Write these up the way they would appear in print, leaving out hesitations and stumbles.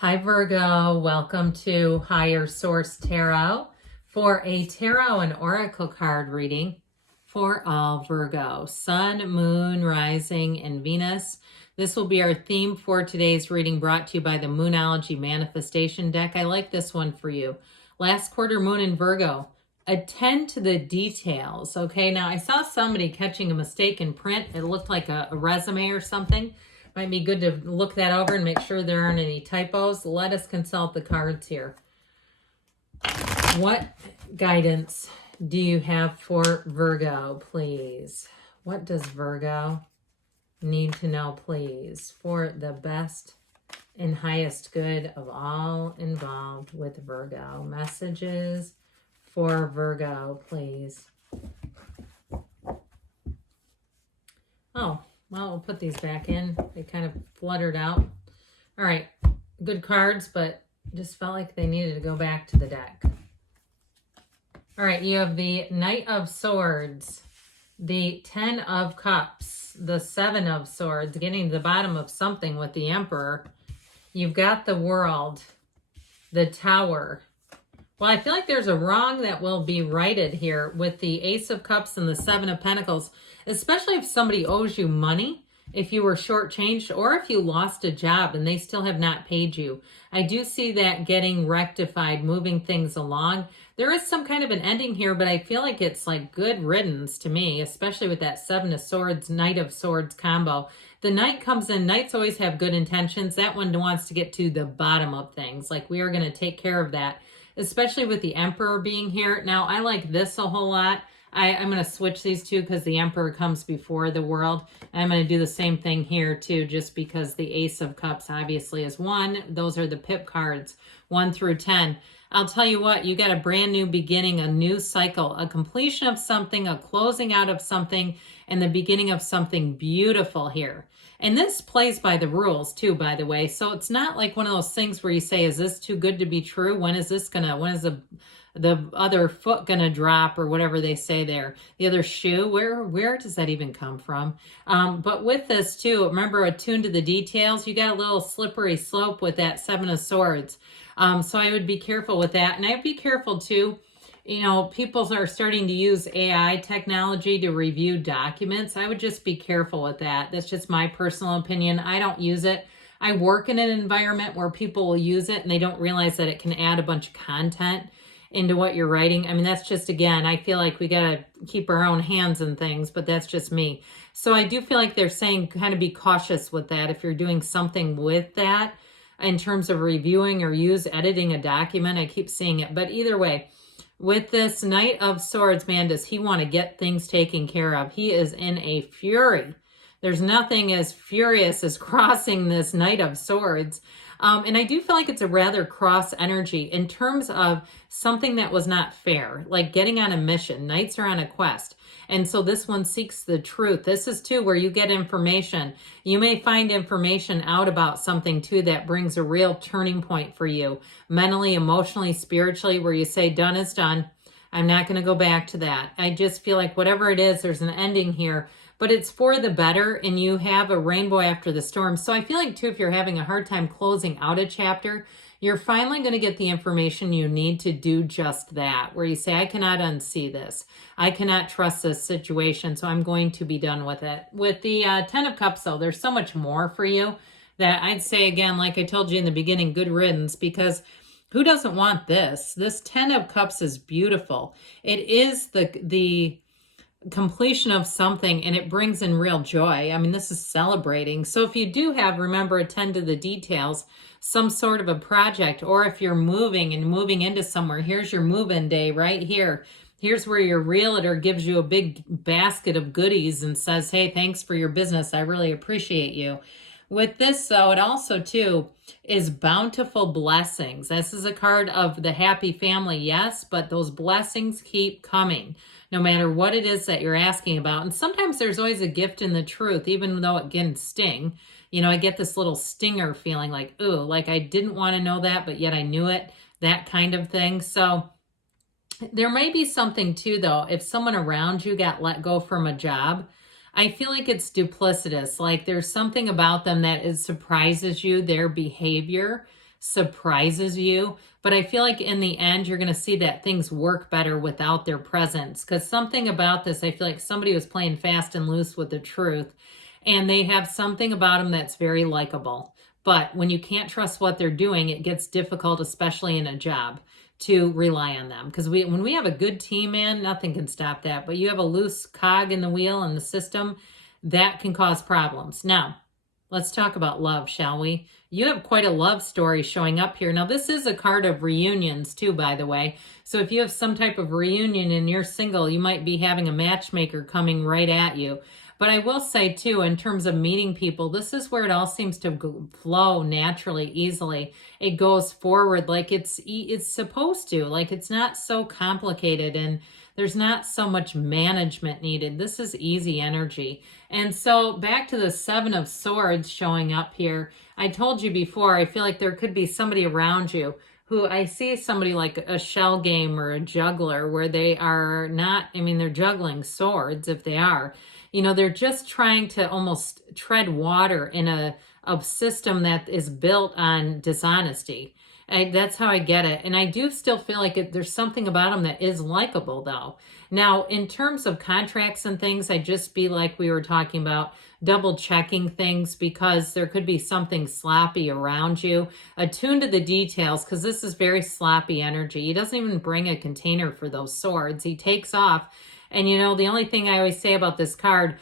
Hi Virgo, welcome to Higher Source Tarot for a tarot and oracle card reading for all Virgo, Sun, Moon, Rising, and Venus. This will be our theme for today's reading, brought to you by the Moonology Manifestation deck. I like this one for you. Last quarter moon in Virgo. Attend to the details, okay? Now, I saw somebody catching a mistake in print. It looked like a resume or something. Might be good to look that over and make sure there aren't any typos. Let us consult the cards here. What guidance do you have for Virgo, please? What does Virgo need to know, please, for the best and highest good of all involved with Virgo? Messages for Virgo, please. Oh. Well, we'll put these back in. They kind of fluttered out. All right. Good cards, but just felt like they needed to go back to the deck. All right. You have the Knight of Swords, the 10 of Cups, the 7 of Swords, getting to the bottom of something with the Emperor. You've got the World, the Tower. Well, I feel like there's a wrong that will be righted here with the Ace of Cups and the 7 of Pentacles, especially if somebody owes you money, if you were shortchanged, or if you lost a job and they still have not paid you. I do see that getting rectified, moving things along. There is some kind of an ending here, but I feel like it's like good riddance to me, especially with that 7 of Swords, Knight of Swords combo. The Knight comes in. Knights always have good intentions. That one wants to get to the bottom of things. Like, we are going to take care of that, especially with the Emperor being here. Now, I like this a whole lot. I'm going to switch these two because the Emperor comes before the World. And I'm going to do the same thing here too, just because the Ace of Cups obviously is 1. Those are the pip cards, 1 through 10. I'll tell you what, you got a brand new beginning, a new cycle, a completion of something, a closing out of something, and the beginning of something beautiful here. And this plays by the rules too, by the way. So it's not like one of those things where you say, is this too good to be true? When is this gonna, when is the other foot gonna drop, or whatever they say there? The other shoe, where does that even come from? But with this too, remember, attuned to the details. You got a little slippery slope with that 7 of Swords. So I would be careful with that. And I'd be careful too. You know, people are starting to use AI technology to review documents. I would just be careful with that. That's just my personal opinion. I don't use it. I work in an environment where people will use it and they don't realize that it can add a bunch of content into what you're writing. I mean, that's just, again, I feel like we got to keep our own hands in things, but that's just me. So I do feel like they're saying kind of be cautious with that if you're doing something with that in terms of reviewing or editing a document. I keep seeing it. But either way, with this Knight of Swords, man, does he want to get things taken care of? He is in a fury. There's nothing as furious as crossing this Knight of Swords. And I do feel like it's a rather cross energy in terms of something that was not fair, like getting on a mission. Knights are on a quest. And so this one seeks the truth. This is too where you get information. You may find information out about something too that brings a real turning point for you, mentally, emotionally, spiritually, where you say, done is done. I'm not going to go back to that. I just feel like whatever it is, there's an ending here, but it's for the better, and you have a rainbow after the storm. So I feel like too, if you're having a hard time closing out a chapter, you're finally going to get the information you need to do just that, where you say, I cannot unsee this. I cannot trust this situation, so I'm going to be done with it. With the 10 of Cups, though, there's so much more for you that I'd say, again, like I told you in the beginning, good riddance, because who doesn't want this? This 10 of Cups is beautiful. It is the completion of something, and it brings in real joy. I mean, this is celebrating. So if you do have, remember, attend to the details, some sort of a project, or if you're moving into somewhere, here's your move-in day right here. Here's where your realtor gives you a big basket of goodies and says, hey, thanks for your business. I really appreciate you. With this, though, it also, too, is bountiful blessings. This is a card of the happy family, yes, but those blessings keep coming, no matter what it is that you're asking about. And sometimes there's always a gift in the truth, even though it can sting. You know, I get this little stinger feeling like, ooh, like I didn't want to know that, but yet I knew it, that kind of thing. So there may be something, too, though, if someone around you got let go from a job, I feel like it's duplicitous. Like there's something about them that surprises you, their behavior. surprises you. But I feel like in the end, you're going to see that things work better without their presence. Because something about this, I feel like somebody was playing fast and loose with the truth. And they have something about them that's very likable. But when you can't trust what they're doing, it gets difficult, especially in a job, to rely on them. Because when we have a good team, man, nothing can stop that. But you have a loose cog in the wheel in the system, that can cause problems. Now, let's talk about love, shall we? You have quite a love story showing up here. Now, this is a card of reunions too, by the way. So if you have some type of reunion and you're single, you might be having a matchmaker coming right at you. But I will say too, in terms of meeting people, this is where it all seems to flow naturally, easily. It goes forward like it's supposed to. Like it's not so complicated and there's not so much management needed. This is easy energy. And so back to the Seven of Swords showing up here. I told you before, I feel like there could be somebody around you who I see somebody like a shell game or a juggler where they are not, I mean, they're juggling swords if they are. You know, they're just trying to almost tread water in a system that is built on dishonesty. That's how I get it. And I do still feel like there's something about them that is likable, though. Now, in terms of contracts and things, I'd just be like we were talking about, double checking things because there could be something sloppy around you. Attune to the details because this is very sloppy energy. He doesn't even bring a container for those swords. He takes off. And, you know, the only thing I always say about this card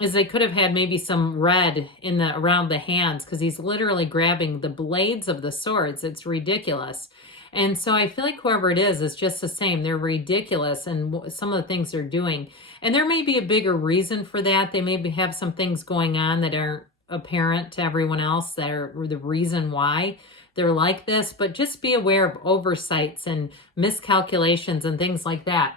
is they could have had maybe some red in around the hands because he's literally grabbing the blades of the swords. It's ridiculous. And so I feel like whoever it is just the same. They're ridiculous and some of the things they're doing. And there may be a bigger reason for that. They maybe have some things going on that aren't apparent to everyone else that are the reason why they're like this. But just be aware of oversights and miscalculations and things like that.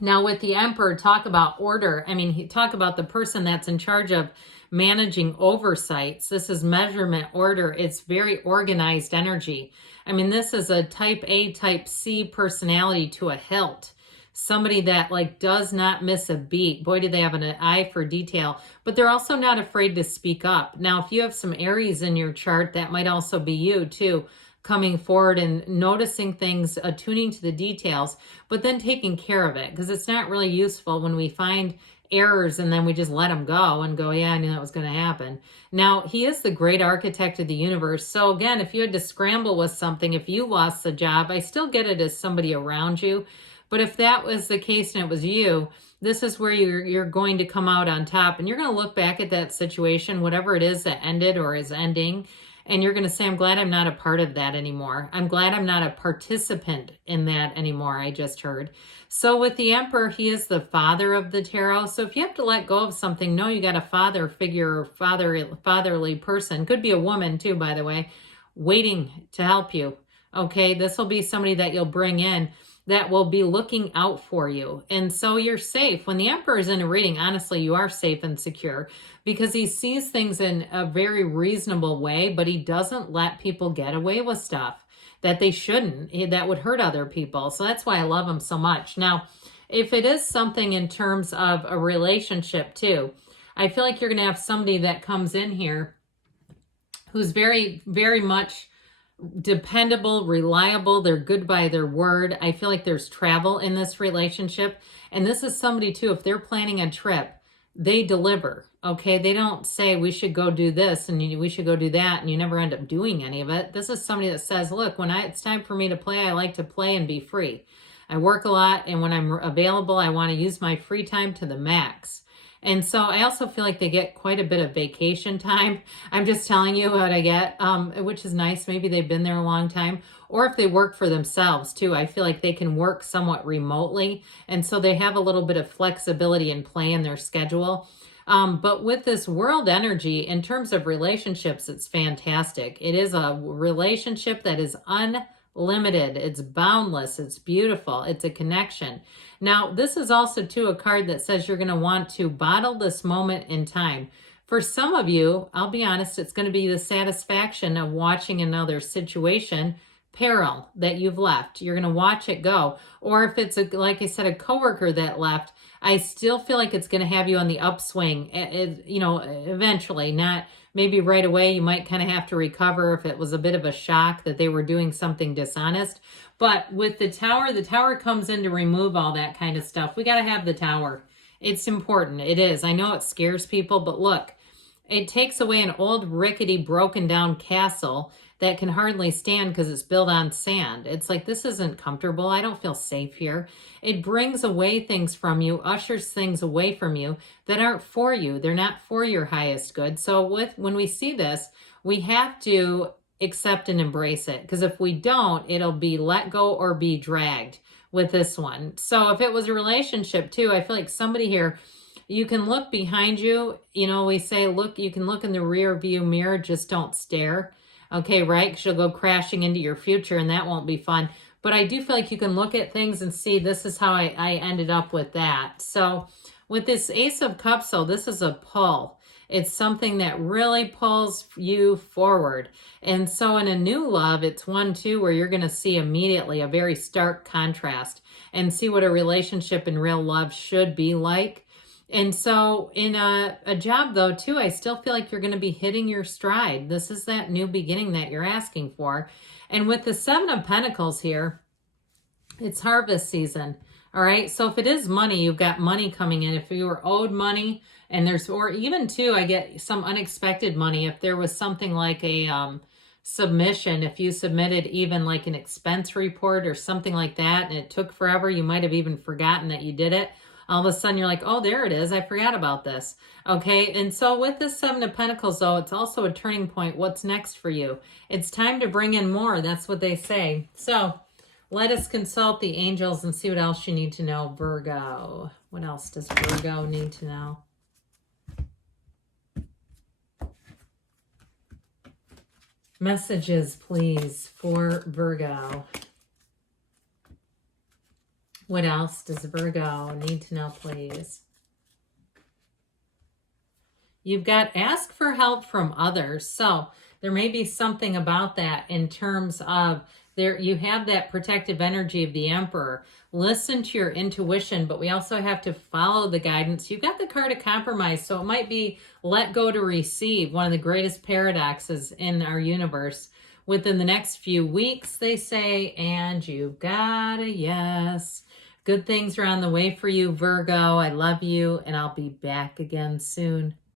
Now with the Emperor, talk about order. I mean, talk about the person that's in charge of managing oversights. This is measurement, order. It's very organized energy. I mean, this is a type A, type C personality to a hilt. Somebody that like does not miss a beat. Boy, do they have an eye for detail. But they're also not afraid to speak up. Now, if you have some Aries in your chart, that might also be you too. Coming forward and noticing things, attuning to the details, but then taking care of it because it's not really useful when we find errors and then we just let them go and go, yeah, I knew that was going to happen. Now, he is the great architect of the universe. So again, if you had to scramble with something, if you lost the job, I still get it as somebody around you. But if that was the case and it was you, this is where you're going to come out on top and you're going to look back at that situation, whatever it is that ended or is ending, and you're going to say, I'm glad I'm not a part of that anymore. I'm glad I'm not a participant in that anymore, I just heard. So with the Emperor, he is the father of the tarot. So if you have to let go of something, know you got a father figure or fatherly person. Could be a woman too, by the way, waiting to help you. Okay, this will be somebody that you'll bring in that will be looking out for you. And so you're safe. When the Emperor is in a reading, honestly, you are safe and secure because he sees things in a very reasonable way, but he doesn't let people get away with stuff that they shouldn't, that would hurt other people. So that's why I love him so much. Now, if it is something in terms of a relationship too, I feel like you're going to have somebody that comes in here who's very, very much dependable, reliable. They're good by their word. I feel like there's travel in this relationship. And this is somebody too, if they're planning a trip, they deliver. Okay. They don't say we should go do this and we should go do that. And you never end up doing any of it. This is somebody that says, look, when it's time for me to play, I like to play and be free. I work a lot. And when I'm available, I want to use my free time to the max. And so I also feel like they get quite a bit of vacation time. I'm just telling you what I get, which is nice. Maybe they've been there a long time. Or if they work for themselves too, I feel like they can work somewhat remotely. And so they have a little bit of flexibility and play in their schedule. But with this world energy, in terms of relationships, it's fantastic. It is a relationship that is unlimited. It's boundless. It's beautiful. It's a connection. Now, this is also too a card that says you're going to want to bottle this moment in time. For some of you, I'll be honest, it's going to be the satisfaction of watching another situation, peril that you've left. You're going to watch it go. Or if it's, like I said, a coworker that left, I still feel like it's going to have you on the upswing, eventually, not maybe right away you might kind of have to recover if it was a bit of a shock that they were doing something dishonest. But with the Tower comes in to remove all that kind of stuff. We got to have the Tower. It's important. It is. I know it scares people, but look, it takes away an old, rickety, broken down castle that can hardly stand because it's built on sand. It's like, this isn't comfortable. I don't feel safe here. It brings away things from you, ushers things away from you that aren't for you. They're not for your highest good. So when we see this, we have to accept and embrace it, because if we don't, it'll be let go or be dragged with this one. So if it was a relationship too, I feel like somebody here, you can look behind you. You know, we say, look, you can look in the rear view mirror, just don't stare. Okay, right? Because you'll go crashing into your future and that won't be fun. But I do feel like you can look at things and see, this is how I ended up with that. So with this Ace of Cups, so this is a pull. It's something that really pulls you forward. And so in a new love, it's 1-2 where you're going to see immediately a very stark contrast and see what a relationship in real love should be like. And so in a job though too, I still feel like you're going to be hitting your stride. This is that new beginning that you're asking for. And with the 7 of Pentacles here, it's harvest season. All right. So if it is money, you've got money coming in. If you were owed money and or even too, I get some unexpected money. If there was something like a submission, if you submitted even like an expense report or something like that, and it took forever, you might have even forgotten that you did it. All of a sudden you're like, oh, there it is. I forgot about this. Okay. And so with this 7 of Pentacles though, it's also a turning point. What's next for you? It's time to bring in more. That's what they say. So let us consult the angels and see what else you need to know, Virgo. What else does Virgo need to know? Messages, please, for Virgo. What else does Virgo need to know, please? You've got ask for help from others. So there may be something about that in terms of you have that protective energy of the Emperor. Listen to your intuition, but we also have to follow the guidance. You've got the card of compromise, so it might be let go to receive, one of the greatest paradoxes in our universe. Within the next few weeks, they say, and you've got a yes. Good things are on the way for you, Virgo. I love you, and I'll be back again soon.